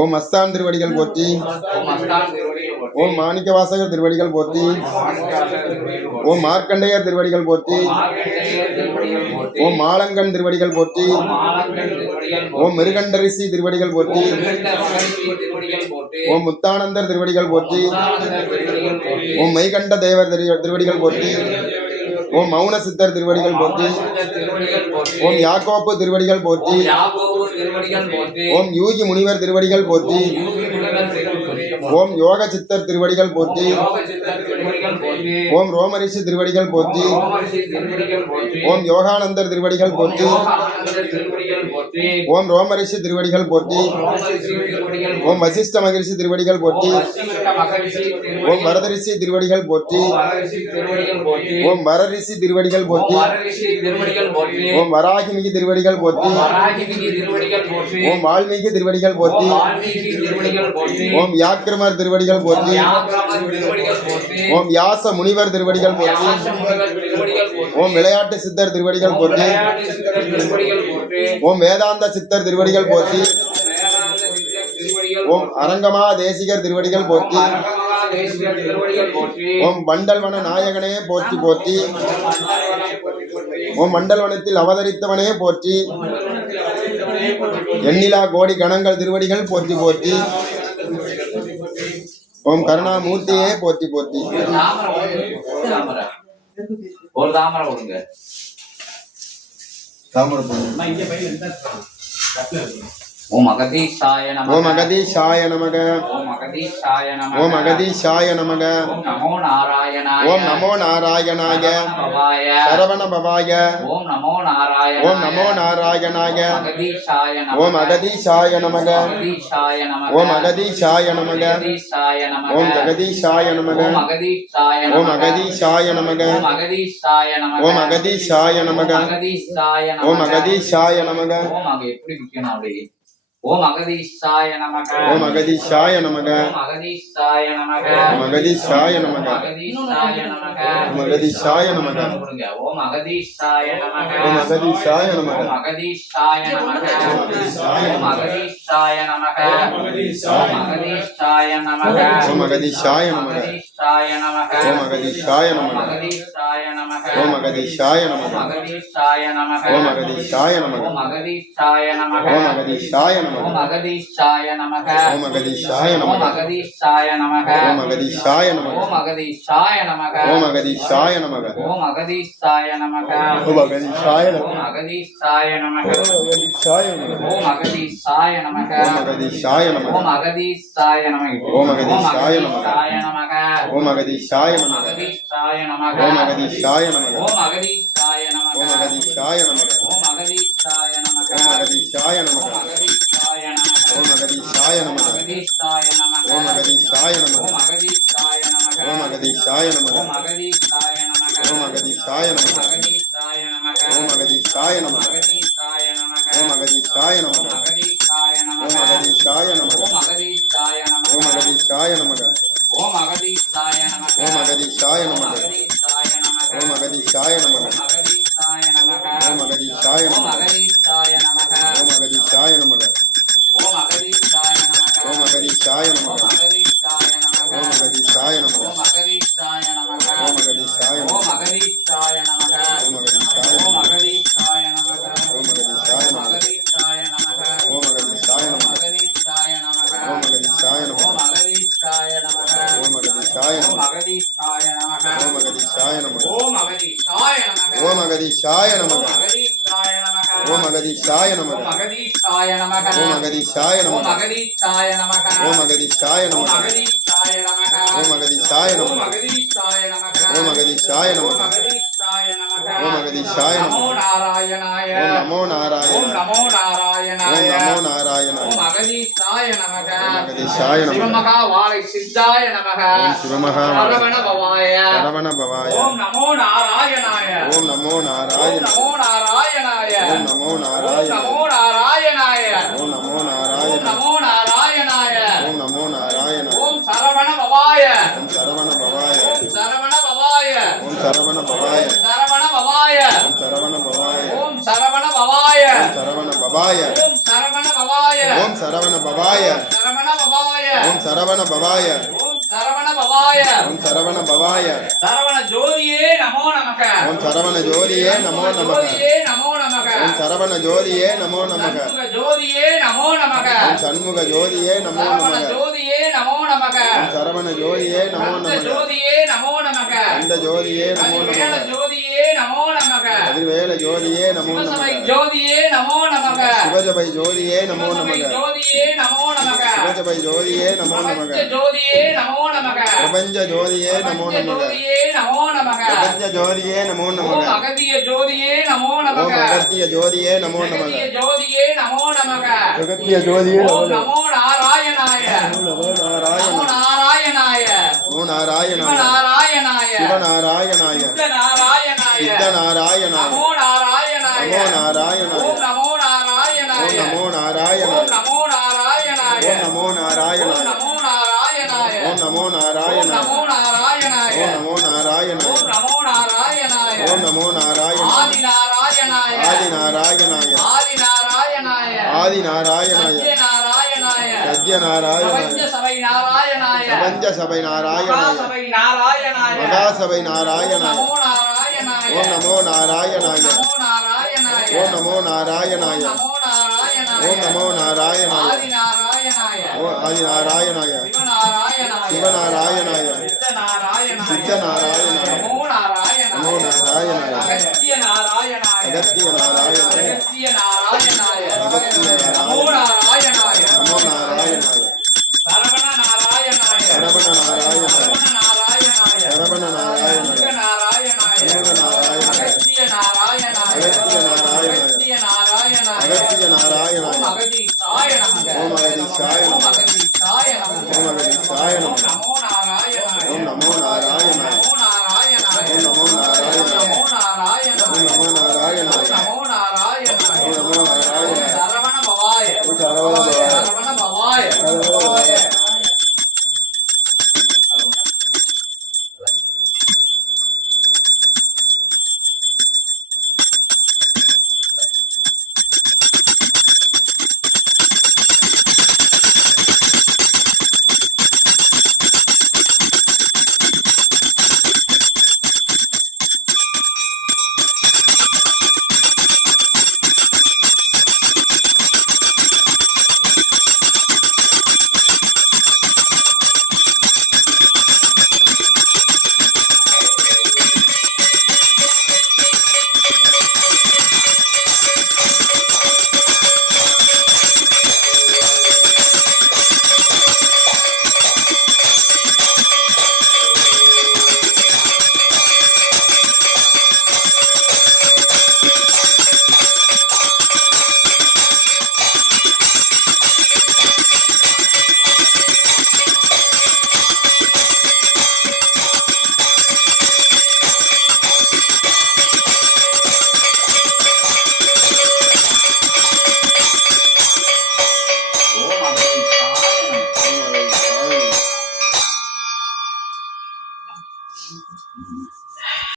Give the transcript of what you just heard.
ஓம் அஸ்தான் திருவடிகள் போற்றி. ஓம் மாணிக்க வாசகர் திருவடிகள் போற்றி. ஓம் மார்க்கண்டேயர் திருவடிகள் போற்றி. ஓம் மாலங்கன் திருவடிகள் போற்றி. ஓம் மிருகண்டரிசி திருவடிகள் போற்றி. ஓம் முத்தானந்தர் திருவடிகள் போற்றி. ஓம் மெய்கண்ட தேவர் திருவடிகள் போற்றி. ஓம் மௌன சித்தர் திருவடிகள் போற்றி. ஓம் யாக்கோப்பு திருவடிகள் போற்றி. ஓம் யூகி முனிவர் திருவடிகள் போற்றி. ஓம் யோக சித்தர் திருவடிகள் போற்றி. ஓம் ரோமரிஷி திருவடிகள் போற்றி. ஓம் யோகானந்தர் திருவடிகள் போற்றி. ஓம் ரோமரிஷி திருவடிகள் போற்றி. ஓம் வசிஷ்ட மகரிஷி திருவடிகள் போற்றி. ஓம் வரதரிஷி திருவடிகள் போற்றி. ஓம் வரரிஷி திருவடிகள் போற்றி. ஓம் வராகிமிகி திருவடிகள் போற்றி. ஓம் வால்மீகி திருவடிகள் போற்றி. ஓம் யாக்கிரமர் திருவடிகள் போற்றி. ஓம் யாச முனிவர் திருவடிகள் போற்றி. ஓம் விளையாட்டு சித்தர் திருவடிகள் போற்றி. ஓம் வேதாந்த சித்தர் திருவடிகள் போற்றி. ஓம் அரங்கமா தேசிகர் திருவடிகள் போற்றி. ஓம் மண்டல்வன நாயகனே போற்றி போற்றி. ஓம் மண்டல்வனத்தில் அவதரித்தவனே போற்றி. எண்ணிலா கோடி கணங்கள் திருவடிகள் போற்றி போற்றி. ஓம் கருணாமூர்த்தியே போற்றி போற்றி. ஓம் அகதீஷாய நமக. ஓம் அகதீஷாய நமக. ஓம் அகதீஷாய நமக. ஓம் அகதீஷாய நமக. ஓம் நமோ நாராயணாய. ஓம் நமோ நாராயணாய. சரவண பவாய. ஓம் நமோ நாராயணாய. ஓம் நமோ நாராயணாய. அகதீஷாய நமக. ஓம் அகதீஷாய நமக. அகதீஷாய நமக. ஓம் அகதீஷாய நமக. அகதீஷாய நமக. ஓம் ஜெகதீஷாய நமக. ஓம் அகதீஷாய நமக. ஓம் அகதீஷாய நமக. ஓம் அகதீஷாய நமக. ஓம் அகதீஷாய நமக. அகதீஷாய நமக. ஓம் அகதீஷாய நமக. ஓம் அக எப்படி விக்கணும் அப்படியே. ஓம் அகதீஷாய நமக. ஓம் அகதீஷாய நமக. ஓம் அகதீஷாய நமக. ஓம் அகதீஷாய நமக. அகதீஷாய நமக. ஓம் அகதீஷாய நமக. ஓம் அகதீஷாய நமக. ஓம் அகதீஷாய நமக. ஓம் அகதீஷாய நமக. ஓம் அகதீஷாய நமக. ஓம் அகதீஷாய நமக. ஓம் அகதீஷாய நமக. அகதீஷாய நமக. ஓம் அகதீஷாய நமக. அகதீஷாய நமக. ஓம் அகதீஷாய நமக. அகதீஷாய நமக. ஓம் அகதீஷாய நமக. ஓம் அகதீஷாய நமக. ஓம் அகதீஷாய நமக. ஓம் அகதீஷாய நமக. ஓம் அகதீஷாய நமக. ஓம் அகதீஷாய நமக. ஓம் அகதீஷாய நமக. ஓம் அகதீஷாய நமக. ஓம் அகதீஷாய நமக. ஓம் அகதீஷாய நமக. ஓம் அகதீஷாய நமக. ஓம் அகதீஷாய நமக. ஓம் அகதீஷாய நமக. ஓம் அகதீஷாய நமக. ஓம் அகதீஷாய நமக. ஓம் அகதீஷாய நமக. ஓம் அகதீஷாய நமக. அகதீஷாய நமக. ஓம் அகதீஷாய நமக. ஓம் அகதீஷாய நமக. ஓம் அகதீஷாய நமக. ஓம் அகதீஷாய நமக. ஓம் அகதீஷாய நமக. ஓம் அகதீஷாய நமக. ஓம் அகதீஷாய நமக. அகதீஷாய நமக. ஓம் அகதீஷாய நமக. ஓம் அகதீஷாய நமக. ஓம் அகதீஷாய நமக. ஓம் அகதீஷாய நமக. ஓம் அகதீஷாய நமக. அகதீஷாய நமக. ஓம் அகதீஷாய நமக. அகதீஷாய நமக. ஓம் அகதீஷாய நமக. அகதீஷாய நமக. ஓம் அகதீஷாய நமக. ஓம் அகதீஷாய நமக. ஓம் அகதீஷாய நமக. ஓம் அகதீஷாய நமக. ஓம் அகதீஷாய நமக. அகதீஷாய நமக. ஓம் அகதீஷாய நமக. அகதீஷாய நமக. ஓம் அகதீஷாய ஓம் நமக. அகதீஷாய நமக. ஓம் அகதீஷாய நமக. ஓம் அகதீஷாய நமக. ஓம் அகதீஷாய நமக. ஓம் அகதீஷாய நமக. ஓம் அகதீஷாய நமக. ஓம் அகதீஷாய நமக. ஓம் அகதீஷாய நமக. ஓம் அகதீஷாய நமக. ஓம் அகதீஷாய ஓம் நமக. அகதீஷாய நமக. ஓம் அகதீஷாய ஓம் நமக. அகதீஷாய நமக. ஓம் அகதீஷாய நமக. அகதீஷாய நமக. ஓம் அகதீஷாய நமக. ஓம் அகதீஷாய நமக. ஓம் அகதீஷாய ஓம் நமக. அகதீஷாய நமக. ஓம் அகதீஷாய நமக. ஓம் அகதீஷாய நமக. ஓம் அகதீஷாய நமக. அகதீஷாய நமக. ஓம் அகதீஷாய நமக. ஓம் அகதீஷாய நமக. ஓம் அகதீஷாய ஓம் நமக. அகதீஷாய நமக. ஓம் அகதீஷாய ஓம் நமக. அகதீஷாய நமக. ஓம் அகதீஷாய ஓம் நமக. அகதீஷாய நமக. ஓம் அகதீஷாய ஓம் நமக. அகதீஷாய நமக. ஓம் அகதீஷாய நமக. நமோ நாராயணாய. ஓம் நமோ நாராயண. ஓம் நமோ நாராயணாய. ஓம் நமோ நாராயணாய. ஓம் அகதீஷாய நமக. ஓம் அகதீஷாய நமக. சிவமகா வாழை சித்தாய நமக. ஓம் சிவமகா சரவண பவாய. சரவண பவாய. ஓம் நமோ நாராயணாய. ஓம் நமோ ஓம் நாராயண. நமோ நாராயணாய. ஓம் நமோ ஓம் நாராயண. நமோ நாராயணாய. ஓம் நமோ ஓம் நாராயண. நமோ நாராயணாய. ஓம் நமோ நாராயண. ஓம் சரவண பவாய. ஓம் சரவண பவாய. ஓம் சரவண பவாய. ஓம் சரவண பவாய. சரவண பவாய. ஓம் சரவண பவாய. ஓம் சரவண பவாய. ஓம் சரவண பவாய. ஓம் சரவண பவாய. பவாய ஓம் சரவண பவாய சரவண பவாய ஓம் சரவண பவாய ஓம் சரவண பவாய ஓம் சரவண பவாய சரவண ஜோதியே நமோ நமக ஓம் சரவண ஜோதியே நமோ நமக ஜோதியே நமோ நமக ஓம் சரவண ஜோதியே நமோ நமக சண்முக ஜோதியே நமோ நமக ஓம் சண்முக ஜோதியே நமோ சரவண நமக ஜோதியே நமோ நமக ஓம் சரவண ஜோதியே நமோ அந்த நமக ஜோதியே நமோ நமக அந்த ஜோதியே நமோ அதிர்வேல நமக ஜோதியே நமோ நமக அதிர்வேல ஜோதியே நமோ சிவசபை நமக ஜோதியே நமோ நமக சிவஜபை ஜோதியே நமோ சிவசபை நமக ஜோதியே நமோ நமக சிவஜபை ஜோதியே நமோ நமக பிரபஞ்ச ஜோதியே நமோ நமக பிரபஞ்ச ஜோதியே நமோ பிரபஞ்ச நமக ஜோதியே நமோ நமக பிரபஞ்ச ஜோதியே நமோ ஓம் நமக அகதிய ஜோதியே நமோ ஓம் நமக அகத்திய ஜோதியே நமோ நமக அகதிய ஜோதியே நமோ நமக அகத்திய ஜோதியே நமோ ஓம் நமக நமோ நாராயணாய நமோ நமோ நாராயண நாராயணாய நமோ நாராயணாய சிவநாராயணாய சிவநாராயணாய சித்தநாராயணாய சித்தநாராயணாய நமோ நாராயணாய நமோ நாராயணாய ஓம் நமோ நாராயணாய ஓம் நமோ நாராயணாய ஓம் நமோ நாராயணாய ஓம் நமோ நாராயணாய ஓம் நமோ நாராயணாய ஓம் நமோ ஓம் நாராயணாய நமோ நாராயணாய ஓம் நமோ நாராயணாய ஓம் நமோ நாராயணாய ஓம் நமோ நாராயணாய ஆதி நாராயணாய ஆதி நாராயணாய ஆதி நாராயணாய ஆதி நாராயணாய சத்ய நாராயணாய சத்ய நாராயணாய பிரபஞ்ச சபை நாராயணாய பிரபஞ்ச சபை நாராயணாய சபை நாராயணாய மகாசபை ஓம் நாராயணாய நமோ நாராயணாய ஓம் நமோ நாராயணாய நமோ நாராயணாய ஓம் நமோ நாராயணாய நமோ நாராயணாய ஓம் நமோ நாராயணாய ஆதி நாராயணாய ஓ ஆதி நாராயணாய சிவநாராயணாய சிவநாராயணாய சித்தநாராயணாய சித்தநாராயணாய நமோ நாராயணாய நமோ நாராயணாய அகத்திய நாராயணாய அகத்திய நாராயணாய அகத்திய நாராயணாய அகத்திய நமோ நாராயணாய நாராயணாய நமோ நாராயணாய சரவண நாராயணாய சரவண நாராயணாய சரவண நாராயணாய சரவண நாராயணாய சண்முக நாராயணாய சண்முக நாராயணாய அகத்திய நாராயணாய அகத்திய நாராயணாய அகத்திய நாராயணாய அகத்திய நாராயணாய ஓம் அகதீசாய நமக ஓம் அகதீசாய